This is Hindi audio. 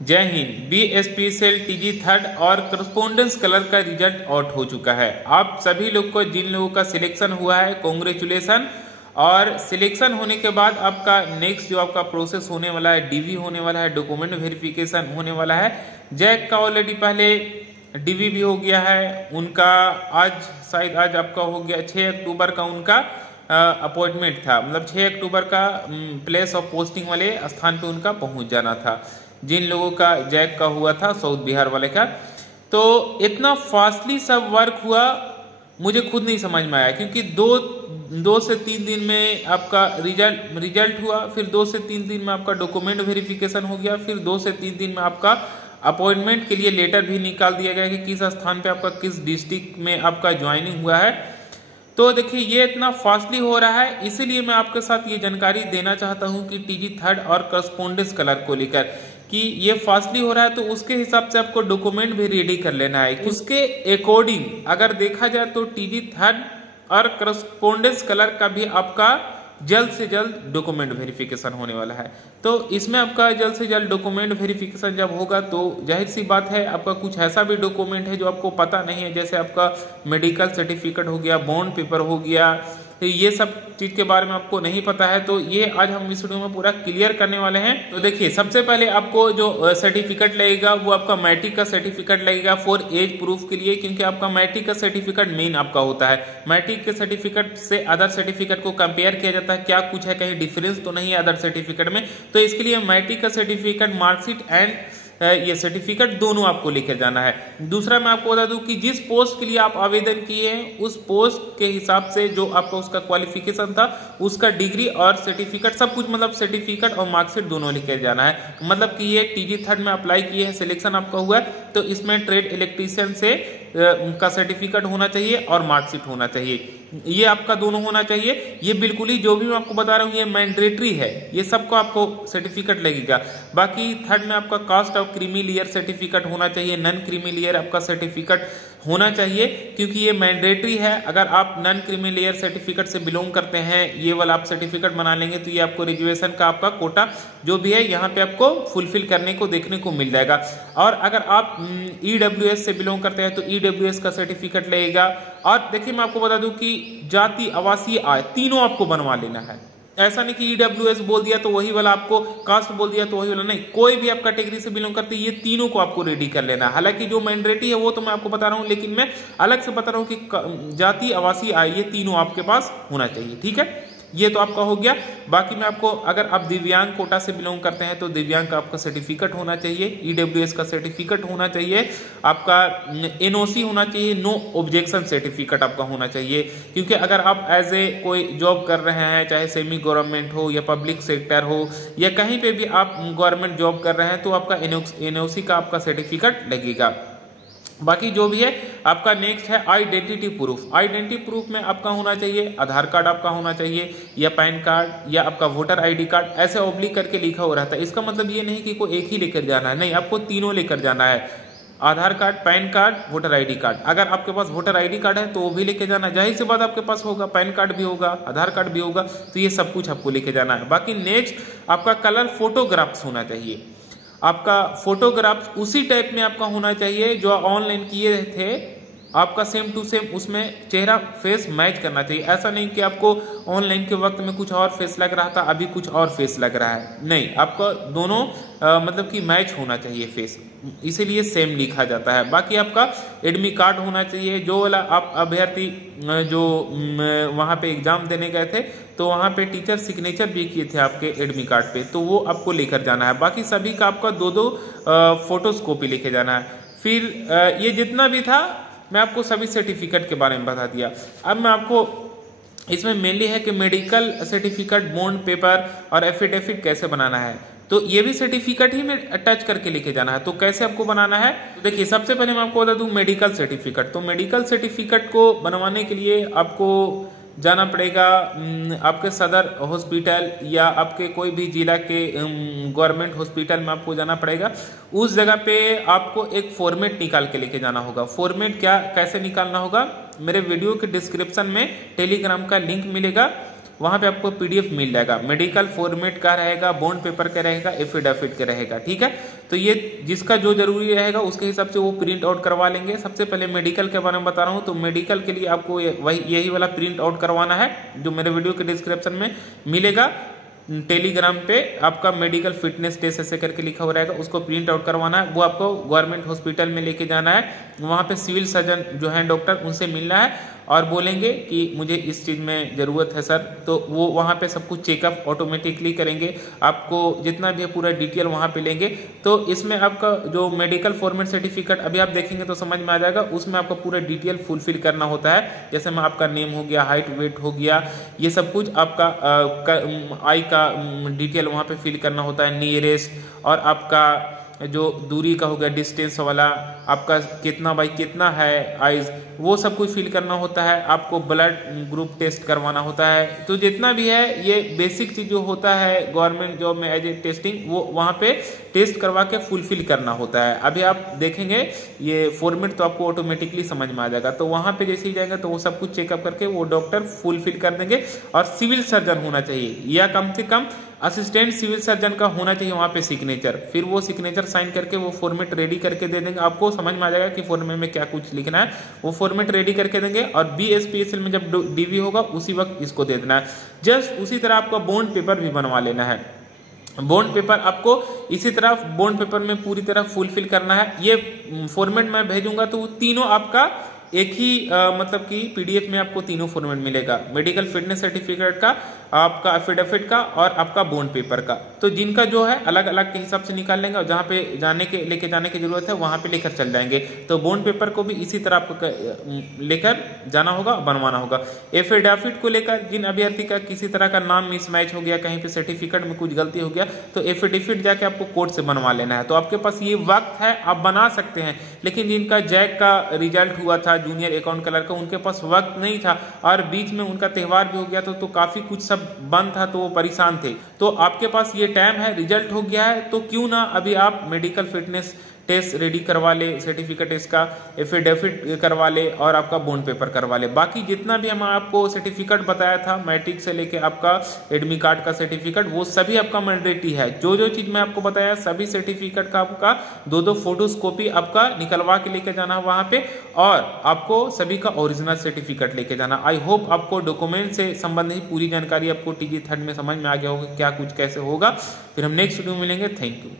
जय हिंद। बी स्पेशल टीजी थर्ड और करस्पॉन्डेंस कलर का रिजल्ट आउट हो चुका है। आप सभी लोग को, जिन लोगों का सिलेक्शन हुआ है, कॉन्ग्रेचुलेसन। और सिलेक्शन होने के बाद आपका नेक्स्ट जो आपका प्रोसेस होने वाला है, डीवी होने वाला है, डॉक्यूमेंट वेरिफिकेशन होने वाला है। जैक का ऑलरेडी पहले डीवी भी हो गया है उनका, आज शायद आज आपका हो गया 6 अक्टूबर का उनका अपॉइंटमेंट था, मतलब 6 अक्टूबर का प्लेस ऑफ पोस्टिंग वाले स्थान पे उनका पहुंच जाना था। जिन लोगों का जैक का हुआ था साउथ बिहार वाले का, तो इतना फास्टली सब वर्क हुआ मुझे खुद नहीं समझ में आया, क्योंकि दो से 3 दिन में आपका रिजल्ट हुआ, फिर 2 से 3 दिन में आपका डॉक्यूमेंट वेरिफिकेशन हो गया, फिर 2 से 3 दिन में आपका अपॉइंटमेंट के लिए लेटर भी निकाल दिया गया कि किस स्थान पे आपका, किस डिस्ट्रिक्ट में आपका ज्वाइनिंग हुआ है। तो देखिए ये इतना फास्टली हो रहा है, इसीलिए मैं आपके साथ ये जानकारी देना चाहता हूं कि टीजी थर्ड और करस्पॉन्डेंस कलर को लेकर कि ये फास्टली हो रहा है, तो उसके हिसाब से आपको डॉक्यूमेंट भी रेडी कर लेना है। उसके अकॉर्डिंग अगर देखा जाए तो टीजी थर्ड और करस्पॉन्डेंस कलर का भी आपका जल्द से जल्द डॉक्यूमेंट वेरिफिकेशन होने वाला है। तो इसमें आपका जल्द से जल्द डॉक्यूमेंट वेरिफिकेशन जब होगा तो जाहिर सी बात है आपका कुछ ऐसा भी डॉक्यूमेंट है जो आपको पता नहीं है, जैसे आपका मेडिकल सर्टिफिकेट हो गया, बॉन्ड पेपर हो गया, तो ये सब चीज के बारे में आपको नहीं पता है, तो ये आज हम इस वीडियो में पूरा क्लियर करने वाले हैं। तो देखिए सबसे पहले आपको जो सर्टिफिकेट लगेगा वो आपका मैट्रिक का सर्टिफिकेट लगेगा फॉर एज प्रूफ के लिए, क्योंकि आपका मैट्रिक का सर्टिफिकेट मेन आपका होता है। मैट्रिक के सर्टिफिकेट से अदर सर्टिफिकेट को कंपेयर किया जाता है, क्या कुछ है, कहीं डिफरेंस तो नहीं है अदर सर्टिफिकेट में, तो इसके लिए मैट्रिक का सर्टिफिकेट, मार्कशीट एंड ये सर्टिफिकेट दोनों आपको लेकर जाना है। दूसरा मैं आपको बता दूं कि जिस पोस्ट के लिए आप आवेदन किए हैं उस पोस्ट के हिसाब से जो आपका उसका क्वालिफिकेशन था, उसका डिग्री और सर्टिफिकेट सब कुछ, मतलब सर्टिफिकेट और मार्कशीट दोनों लेकर जाना है। मतलब कि ये टीजी थर्ड में अप्लाई किए हैं, सिलेक्शन आपका हुआ है, तो इसमें ट्रेड इलेक्ट्रीशियन से उनका सर्टिफिकेट होना चाहिए और मार्कशीट होना चाहिए, ये आपका दोनों होना चाहिए। ये बिल्कुल ही जो भी मैं आपको बता रहा हूँ ये मैंडेटरी है, ये सबको आपको सर्टिफिकेट लगेगा। बाकी थर्ड में आपका caste of creamy layer certificate होना चाहिए, नॉन क्रीमी लेयर आपका सर्टिफिकेट होना चाहिए, क्योंकि ये मैंडेटरी है। अगर आप नॉन क्रीमी लेयर सर्टिफिकेट से बिलोंग करते हैं, ये वाला आप सर्टिफिकेट बना लेंगे तो ये आपको रिजर्वेशन का आपका कोटा जो भी है यहाँ पे आपको फुलफिल करने को देखने को मिल जाएगा। और अगर आप ईडब्ल्यूएस से बिलोंग करते हैं तो ईडब्ल्यूएस का सर्टिफिकेट लगेगा। और देखिए मैं आपको बता दूं कि जाति, आवासीय आय तीनों आपको बनवा लेना है। ऐसा नहीं कि ईडब्ल्यूएस बोल दिया तो वही वाला आपको, कास्ट बोल दिया तो वही वाला, नहीं, कोई भी आप कैटेगरी से बिलोंग करते हैं ये तीनों को आपको रेडी कर लेना है। हालांकि जो मैंडेटरी है वो तो मैं आपको बता रहा हूं, लेकिन मैं अलग से बता रहा हूं कि जाति, आवासीय आय ये तीनों आपके पास होना चाहिए, ठीक है। ये तो आपका हो गया। बाकी मैं आपको, अगर आप दिव्यांग कोटा से बिलोंग करते हैं तो दिव्यांग का आपका सर्टिफिकेट होना चाहिए, ईडब्ल्यूएस का सर्टिफिकेट होना चाहिए, आपका एनओसी होना चाहिए, नो ऑब्जेक्शन सर्टिफिकेट आपका होना चाहिए। क्योंकि अगर आप एज ए कोई जॉब कर रहे हैं, चाहे सेमी गवर्नमेंट हो या पब्लिक सेक्टर हो या कहीं पे भी आप गवर्नमेंट जॉब कर रहे हैं, तो आपका एनओसी का आपका सर्टिफिकेट लगेगा। बाकी जो भी है आपका नेक्स्ट है आइडेंटिटी प्रूफ। आइडेंटिटी प्रूफ में आपका होना चाहिए आधार कार्ड आपका होना चाहिए, या पैन कार्ड, या आपका वोटर आईडी कार्ड, ऐसे ऑब्लिक करके लिखा हो रहता है। इसका मतलब ये नहीं कि कोई एक ही लेकर जाना है, नहीं, आपको तीनों लेकर जाना है, Aadhaar card, PAN card, voter ID card. अगर आपके पास वोटर आईडी कार्ड है तो वो भी लेके जाना है, जाहिर सी बात आपके पास होगा, पैन कार्ड भी होगा, आधार कार्ड भी होगा, तो ये सब कुछ आपको लेके जाना है। बाकी नेक्स्ट आपका कलर फोटोग्राफ्स होना चाहिए। आपका फोटोग्राफ उसी टाइप में आपका होना चाहिए जो ऑनलाइन किए थे, आपका सेम टू सेम उसमें चेहरा फेस मैच करना चाहिए। ऐसा नहीं कि आपको ऑनलाइन के वक्त में कुछ और फेस लग रहा था, अभी कुछ और फेस लग रहा है, नहीं, आपका दोनों मतलब कि मैच होना चाहिए फेस, इसीलिए सेम लिखा जाता है। बाकी आपका एडमिट कार्ड होना चाहिए, जो वाला आप अभ्यर्थी जो वहाँ पे एग्जाम देने गए थे तो वहाँ पे टीचर सिग्नेचर भी किए थे आपके एडमिट कार्ड पे, तो वो आपको लेकर जाना है। बाकी सभी का आपका 2-2 फोटोज कॉपी लेके जाना है। फिर ये जितना भी था मैं आपको सभी सर्टिफिकेट के बारे में बता दिया। अब मैं आपको इसमें मेनली है कि मेडिकल सर्टिफिकेट, बॉन्ड पेपर और एफिडेविट कैसे बनाना है, तो ये भी सर्टिफिकेट ही में अटैच करके लेके जाना है। तो कैसे आपको बनाना है, तो देखिए सबसे पहले मैं आपको बता दूं मेडिकल सर्टिफिकेट। तो मेडिकल सर्टिफिकेट को बनवाने के लिए आपको जाना पड़ेगा आपके सदर हॉस्पिटल या आपके कोई भी जिला के गवर्नमेंट हॉस्पिटल में आपको जाना पड़ेगा। उस जगह पे आपको एक फॉर्मेट निकाल के लेके जाना होगा। फॉर्मेट क्या, कैसे निकालना होगा, मेरे वीडियो के डिस्क्रिप्शन में टेलीग्राम का लिंक मिलेगा, वहाँ पे आपको PDF मिल जाएगा। मेडिकल फॉर्मेट का रहेगा, बॉन्ड पेपर का रहेगा, एफिडेविट का रहेगा, ठीक है। तो ये जिसका जो जरूरी रहेगा उसके हिसाब से वो प्रिंट आउट करवा लेंगे। सबसे पहले मेडिकल के बारे में बता रहा हूँ, तो मेडिकल के लिए आपको यही वाला प्रिंट आउट करवाना है जो मेरे वीडियो के डिस्क्रिप्शन में मिलेगा। टेलीग्राम पे आपका मेडिकल फिटनेस टेस्ट ऐसे करके लिखा हुआ रहेगा, उसको प्रिंट आउट करवाना है। वो आपको गवर्नमेंट हॉस्पिटल में लेके जाना है, वहाँ पे सिविल सर्जन जो है डॉक्टर उनसे मिलना है और बोलेंगे कि मुझे इस चीज़ में ज़रूरत है सर, तो वो वहाँ पे सब कुछ चेकअप ऑटोमेटिकली करेंगे। आपको जितना भी है पूरा डिटेल वहाँ पे लेंगे। तो इसमें आपका जो मेडिकल फॉर्मेट सर्टिफिकेट अभी आप देखेंगे तो समझ में आ जाएगा, उसमें आपको पूरा डिटेल फुलफिल करना होता है। जैसे में आपका नेम हो गया, हाइट वेट हो गया, ये सब कुछ आपका आई का डिटेल वहाँ पे फिल करना होता है, नियरेस्ट, और आपका जो दूरी का हो गया डिस्टेंस वाला, आपका कितना बाई कितना है आइज, वो सब कुछ फिल करना होता है। आपको ब्लड ग्रुप टेस्ट करवाना होता है। तो जितना भी है ये बेसिक चीज जो होता है गवर्नमेंट जॉब में एज ए टेस्टिंग, वो वहाँ पे टेस्ट करवा के फुलफिल करना होता है। अभी आप देखेंगे ये फॉर्मेट तो आपको ऑटोमेटिकली समझ में आ जाएगा। तो वहाँ पे जैसे ही जाएगा तो वो सब कुछ चेकअप करके वो डॉक्टर फुलफिल कर देंगे। और सिविल सर्जन होना चाहिए या कम से कम असिस्टेंट सिविल सर्जन का होना चाहिए वहाँ पे सिग्नेचर। फिर वो सिग्नेचर साइन करके वो फॉर्मेट रेडी करके दे देंगे। आपको समझ में आ जाएगा कि फॉर्मेट में क्या कुछ लिखना है, वो फॉर्मेट रेडी करके देंगे। और BSPSL में जब DV होगा उसी वक्त इसको दे देना है। जस्ट उसी तरह आपका बॉन्ड पेपर भी बनवा लेना है। बॉन्ड पेपर आपको इसी तरह बॉन्ड पेपर में पूरी तरह फुलफिल करना है। ये फॉर्मेट मैं भेजूंगा तो तीनों आपका एक ही मतलब कि PDF में आपको तीनों फॉर्मेट मिलेगा, मेडिकल फिटनेस सर्टिफिकेट का, आपका एफिडेविट का और आपका बॉन्ड पेपर का। तो जिनका जो है अलग अलग के हिसाब से निकाल लेंगे और जहाँ पे लेके जाने की जरूरत है वहाँ पे लेकर चल जाएंगे। तो बॉन्ड पेपर को भी इसी तरह आपको लेकर जाना होगा, बनवाना होगा। एफिडेविट को लेकर जिन अभ्यर्थी का किसी तरह का नाम मिसमैच हो गया, कहीं पे सर्टिफिकेट में कुछ गलती हो गया, तो एफिडेविट जाके आपको कोर्ट से बनवा लेना है। तो आपके पास ये वक्त है, आप बना सकते हैं। लेकिन जिनका जैक का रिजल्ट हुआ था जूनियर अकाउंट क्लर्क का, उनके पास वक्त नहीं था और बीच में उनका त्यौहार भी हो गया तो काफी कुछ सब बंद था, तो वो परेशान थे। तो आपके पास ये टाइम है, रिजल्ट हो गया है, तो क्यों ना अभी आप मेडिकल फिटनेस टेस्ट रेडी करवा ले, सर्टिफिकेट इसका एफिडेविट करवा ले और आपका बॉन्ड पेपर करवा ले। बाकी जितना भी हम आपको सर्टिफिकेट बताया था, मैट्रिक से लेके आपका एडमिट कार्ड का सर्टिफिकेट, वो सभी आपका मैंडेटरी है। जो जो चीज मैं आपको बताया सभी सर्टिफिकेट का आपका 2-2 फोटोज कॉपी आपका निकलवा के लेके जाना वहां पे, और आपको सभी का ओरिजिनल सर्टिफिकेट लेके जाना। आई होप आपको डॉक्यूमेंट से संबंधित पूरी जानकारी आपको TG 3rd में समझ में आ गया होगा क्या कुछ कैसे होगा। फिर हम नेक्स्ट वीडियो में मिलेंगे। Thank you.